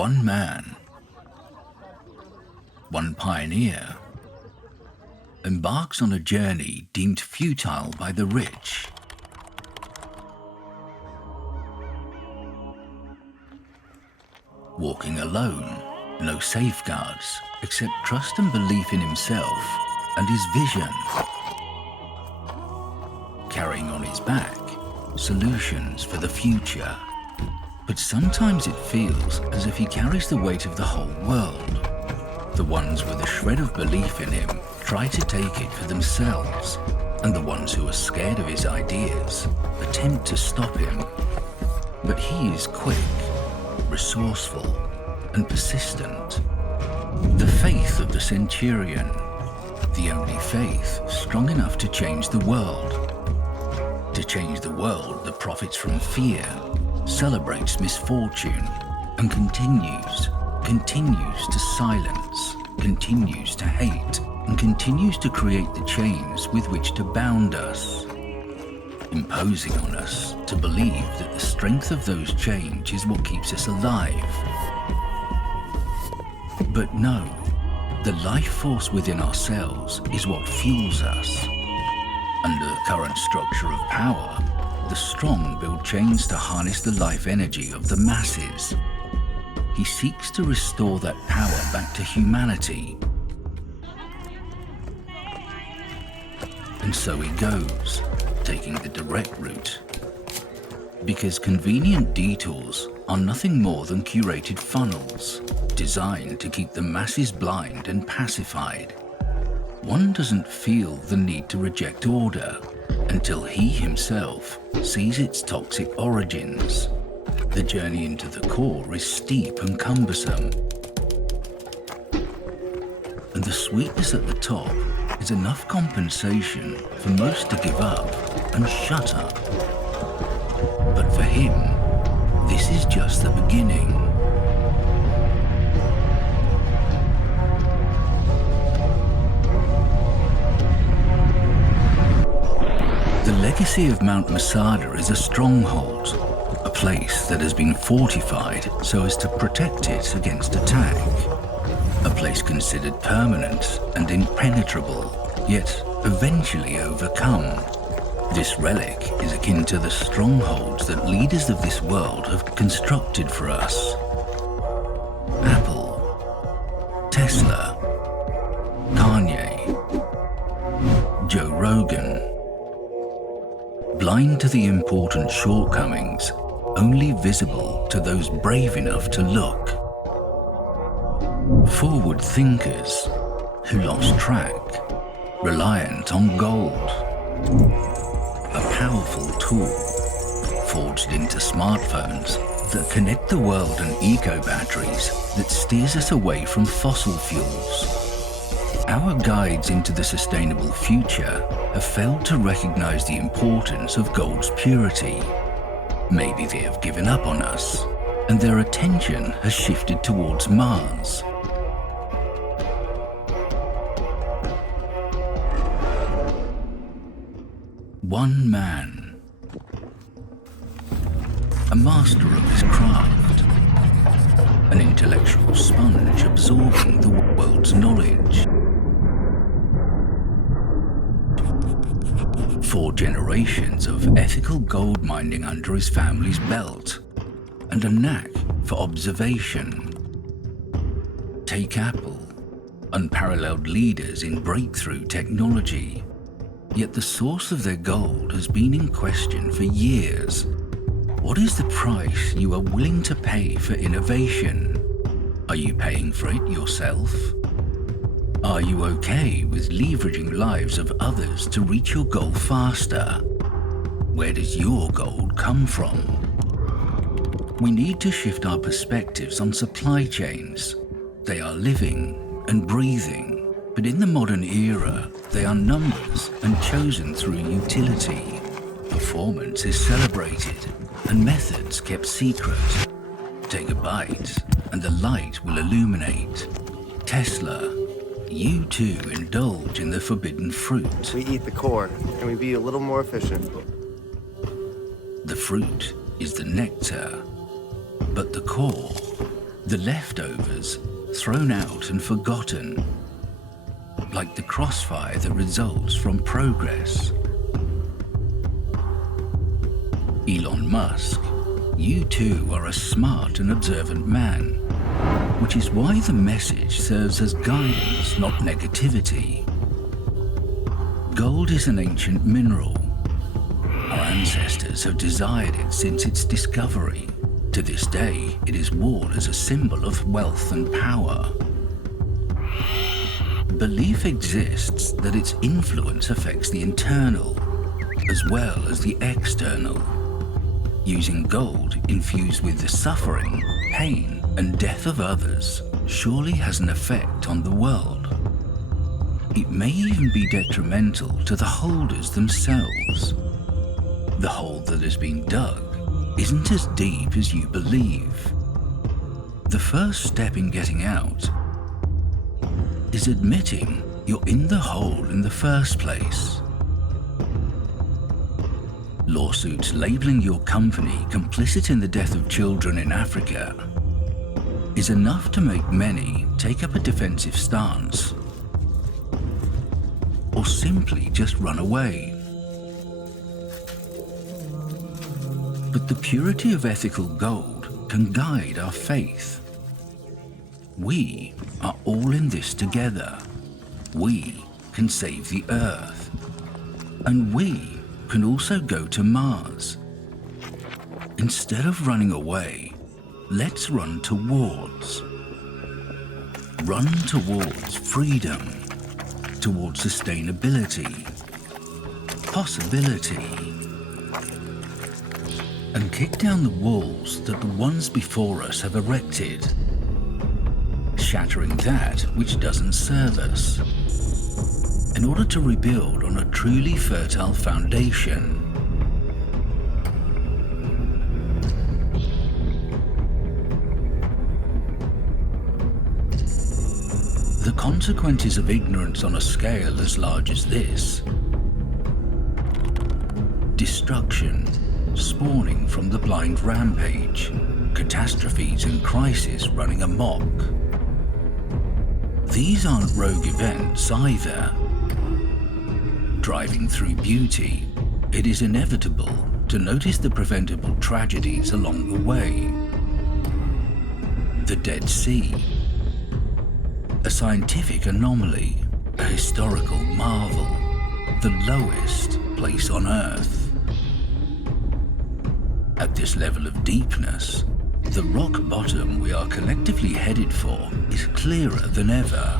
One man, one pioneer, embarks on a journey deemed futile by the rich. Walking alone, no safeguards except trust and belief in himself and his vision. Carrying on his back solutions for the future. But sometimes it feels as if he carries the weight of the whole world. The ones with a shred of belief in him try to take it for themselves, and the ones who are scared of his ideas attempt to stop him. But he is quick, resourceful, and persistent. The faith of the Centurion, the only faith strong enough to change the world. To change the world that profits from fear, celebrates misfortune, and continues to silence, continues to hate, and continues to create the chains with which to bound us, imposing on us to believe that the strength of those chains is what keeps us alive. But no, the life force within ourselves is what fuels us. Under the current structure of power, the strong build chains to harness the life energy of the masses. He seeks to restore that power back to humanity. And so he goes, taking the direct route. Because convenient detours are nothing more than curated funnels, designed to keep the masses blind and pacified. One doesn't feel the need to reject order until he himself sees its toxic origins. The journey into the core is steep and cumbersome. And the sweetness at the top is enough compensation for most to give up and shut up. But for him, this is just the beginning. The legacy of Mount Masada is a stronghold, a place that has been fortified so as to protect it against attack, a place considered permanent and impenetrable, yet eventually overcome. This relic is akin to the strongholds that leaders of this world have constructed for us. Apple, Tesla, Kanye, Joe Rogan. Blind to the important shortcomings, only visible to those brave enough to look. Forward thinkers who lost track, reliant on gold. A powerful tool, forged into smartphones that connect the world and eco-batteries that steers us away from fossil fuels. Our guides into the sustainable future have failed to recognize the importance of gold's purity. Maybe they have given up on us, and their attention has shifted towards Mars. One man, a master of his craft, an intellectual sponge absorbing the world's knowledge. 4 generations of ethical gold mining under his family's belt, and a knack for observation. Take Apple, unparalleled leaders in breakthrough technology, yet the source of their gold has been in question for years. What is the price you are willing to pay for innovation? Are you paying for it yourself? Are you okay with leveraging lives of others to reach your goal faster? Where does your gold come from? We need to shift our perspectives on supply chains. They are living and breathing, but in the modern era, they are numbers and chosen through utility. Performance is celebrated and methods kept secret. Take a bite and the light will illuminate. Tesla, you too indulge in the forbidden fruit. We eat the core, and we be a little more efficient. The fruit is the nectar, but the core, The leftovers thrown out and forgotten, like the crossfire that results from progress. Elon Musk, you too are a smart and observant man, which is why the message serves as guidance, not negativity. Gold is an ancient mineral. Our ancestors have desired it since its discovery. To this day, it is worn as a symbol of wealth and power. Belief exists that its influence affects the internal as well as the external. Using gold infused with the suffering, pain, and death of others surely has an effect on the world. It may even be detrimental to the holders themselves. The hole that has been dug isn't as deep as you believe. The first step in getting out is admitting you're in the hole in the first place. Lawsuits labeling your company complicit in the death of children in Africa is enough to make many take up a defensive stance, or simply just run away. But the purity of ethical gold can guide our faith. We are all in this together. We can save the Earth. And we can also go to Mars. Instead of running away, let's run towards. Run towards freedom, towards sustainability, possibility, and kick down the walls that the ones before us have erected, shattering that which doesn't serve us, in order to rebuild on a truly fertile foundation. The consequences of ignorance on a scale as large as this: destruction, spawning from the blind rampage, catastrophes and crises running amok. These aren't rogue events either. Driving through beauty, it is inevitable to notice the preventable tragedies along the way. The Dead Sea, a scientific anomaly, a historical marvel, the lowest place on Earth. At this level of deepness, the rock bottom we are collectively headed for is clearer than ever.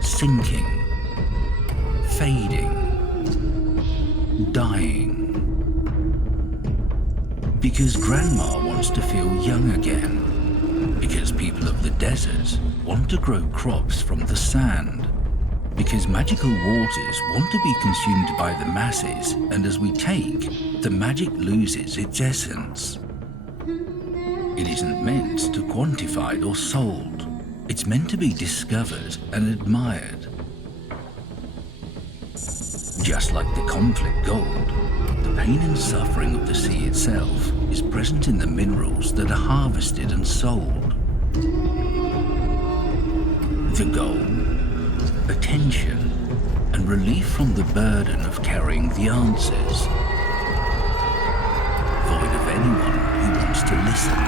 Sinking, fading, dying. Because Grandma wants to feel young again. Because people of the desert want to grow crops from the sand. Because magical waters want to be consumed by the masses, and as we take, the magic loses its essence. It isn't meant to quantified or sold. It's meant to be discovered and admired. Just like the conflict gold, the pain and suffering of the sea itself is present in the minerals that are harvested and sold. The goal: attention and relief from the burden of carrying the answers, void of anyone who wants to listen.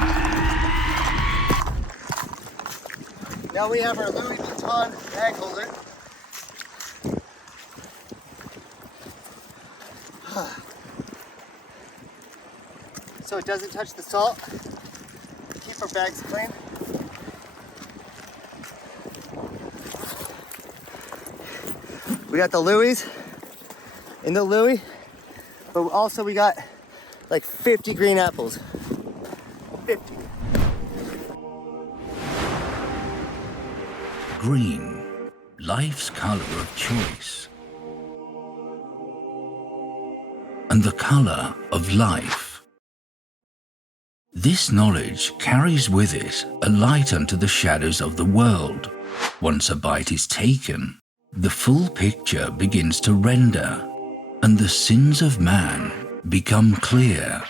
Now we have our Louis Vuitton bag holder. So it doesn't touch the salt. Keep our bags clean. We got the Louis in the Louis, but also we got like 50 green apples. 50. Green, life's color of choice. And the color of life. This knowledge carries with it a light unto the shadows of the world. Once a bite is taken, the full picture begins to render, and the sins of man become clear.